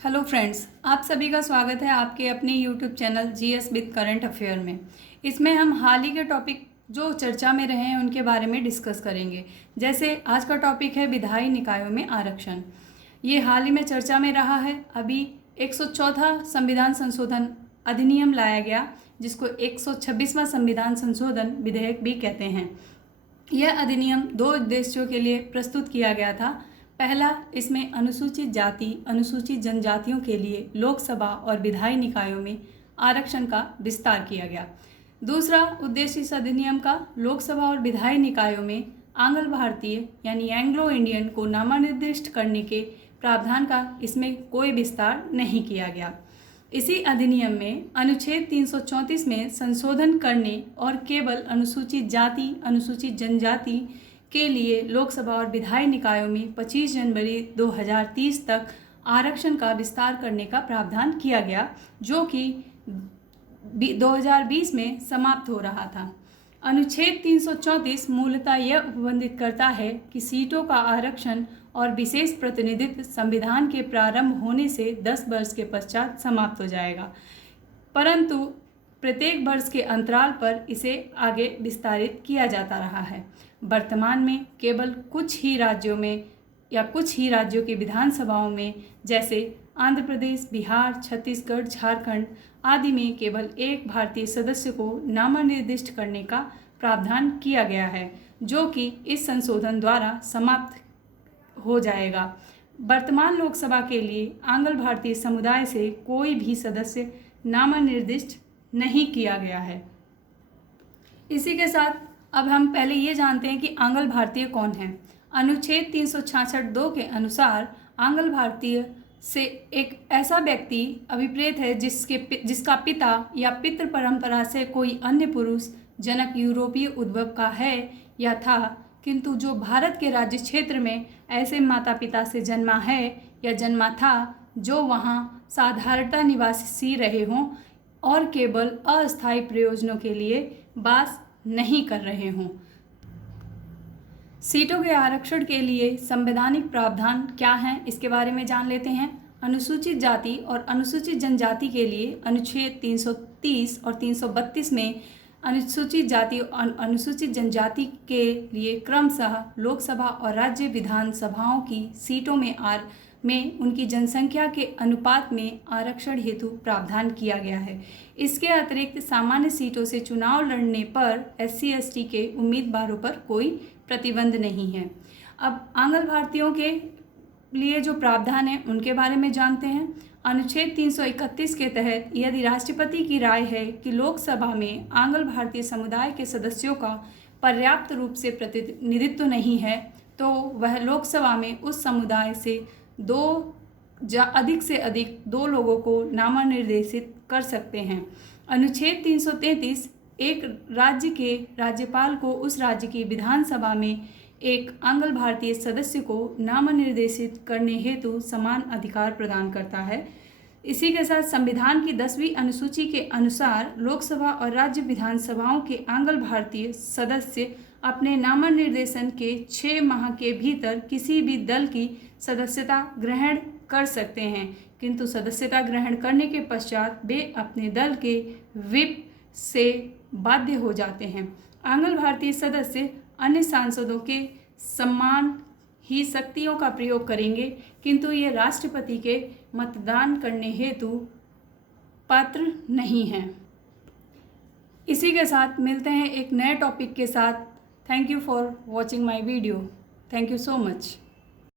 Hello friends, आप सभी का स्वागत है आपके अपने YouTube channel GS with current affair में। इसमें हम हाल ही के टॉपिक जो चर्चा में रहे हैं उनके बारे में डिस्कस करेंगे। जैसे आज का टॉपिक है विधायी निकायों में आरक्षण। ये हाल ही में चर्चा में रहा है। अभी 104वां संविधान संशोधन अधिनियम लाया गया, जिसको 126वां संविधान संशोधन विधेयक भी कहते हैं। यह अधिनियम दो उद्देश्यों के लिए प्रस्तुत किया गया था। पहला, इसमें अनुसूचित जाति अनुसूचित जनजातियों के लिए लोकसभा और विधायी निकायों में आरक्षण का विस्तार किया गया। दूसरा उद्देश्य इस अधिनियम का लोकसभा और विधायी निकायों में आंग्ल भारतीय यानी एंग्लो इंडियन को नामनिर्दिष्ट करने के प्रावधान का इसमें कोई विस्तार नहीं किया गया। इसी अधिनियम में अनुच्छेद 334 में संशोधन करने और केवल अनुसूचित जाति अनुसूचित जनजाति के लिए लोकसभा और विधायी निकायों में 25 जनवरी 2030 तक आरक्षण का विस्तार करने का प्रावधान किया गया, जो कि 2020 में समाप्त हो रहा था। अनुच्छेद 334 मूलतः यह उपबंधित करता है कि सीटों का आरक्षण और विशेष प्रतिनिधित्व संविधान के प्रारंभ होने से 10 वर्ष के पश्चात समाप्त हो जाएगा, परंतु प्रत्येक वर्ष के अंतराल पर इसे आगे विस्तारित किया जाता रहा है। वर्तमान में केवल कुछ ही राज्यों में या कुछ ही राज्यों की विधानसभाओं में, जैसे आंध्र प्रदेश, बिहार, छत्तीसगढ़, झारखंड आदि में केवल एक भारतीय सदस्य को नामनिर्दिष्ट करने का प्रावधान किया गया है, जो कि इस संशोधन द्वारा समाप्त हो जाएगा। वर्तमान लोकसभा के लिए आंग्ल भारतीय समुदाय से कोई भी सदस्य नामनिर्दिष्ट नहीं किया गया है। इसी के साथ अब हम पहले ये जानते हैं कि आंग्ल भारतीय कौन है। अनुच्छेद 366(2) के अनुसार आंग्ल भारतीय से एक ऐसा व्यक्ति अभिप्रेत है जिसका पिता या पितृ परंपरा से कोई अन्य पुरुष जनक यूरोपीय उद्भव का है या था, किंतु जो भारत के राज्य क्षेत्र में ऐसे माता पिता से जन्मा है या जन्मा था जो वहाँ साधारणतः निवासी रहे हों और केवल अस्थायी प्रयोजनों के लिए वास नहीं कर रहे हों। सीटों के आरक्षण के लिए संवैधानिक प्रावधान क्या हैं, इसके बारे में जान लेते हैं। अनुसूचित जाति और अनुसूचित जनजाति के लिए अनुच्छेद 330 और 332 में अनुसूचित जाति और अनुसूचित जनजाति के लिए क्रमशः लोकसभा और राज्य विधानसभाओं की सीटों में उनकी जनसंख्या के अनुपात में आरक्षण हेतु प्रावधान किया गया है। इसके अतिरिक्त सामान्य सीटों से चुनाव लड़ने पर SC/ST के उम्मीदवारों पर कोई प्रतिबंध नहीं है। अब आंग्ल भारतीयों के लिए जो प्रावधान है उनके बारे में जानते हैं। अनुच्छेद 331 के तहत यदि राष्ट्रपति की राय है कि लोकसभा में आंग्ल भारतीय समुदाय के सदस्यों का पर्याप्त रूप से प्रतिनिधित्व नहीं है, तो वह लोकसभा में उस समुदाय से अधिक से अधिक 2 लोगों को नामनिर्देशित कर सकते हैं। अनुच्छेद 333 एक राज्य के राज्यपाल को उस राज्य की विधानसभा में एक आंग्ल भारतीय सदस्य को नामनिर्देशित करने हेतु समान अधिकार प्रदान करता है। इसी के साथ संविधान की 10वीं अनुसूची के अनुसार लोकसभा और राज्य विधानसभाओं के आंग्ल भारतीय सदस्य अपने नामनिर्देशन के 6 माह के भीतर किसी भी दल की सदस्यता ग्रहण कर सकते हैं, किंतु सदस्यता ग्रहण करने के पश्चात वे अपने दल के व्हिप से बाध्य हो जाते हैं। आंग्ल भारतीय सदस्य अन्य सांसदों के समान ही शक्तियों का प्रयोग करेंगे, किंतु ये राष्ट्रपति के मतदान करने हेतु पात्र नहीं हैं। इसी के साथ मिलते हैं एक नए टॉपिक के साथ। Thank you for watching my video. Thank you so much.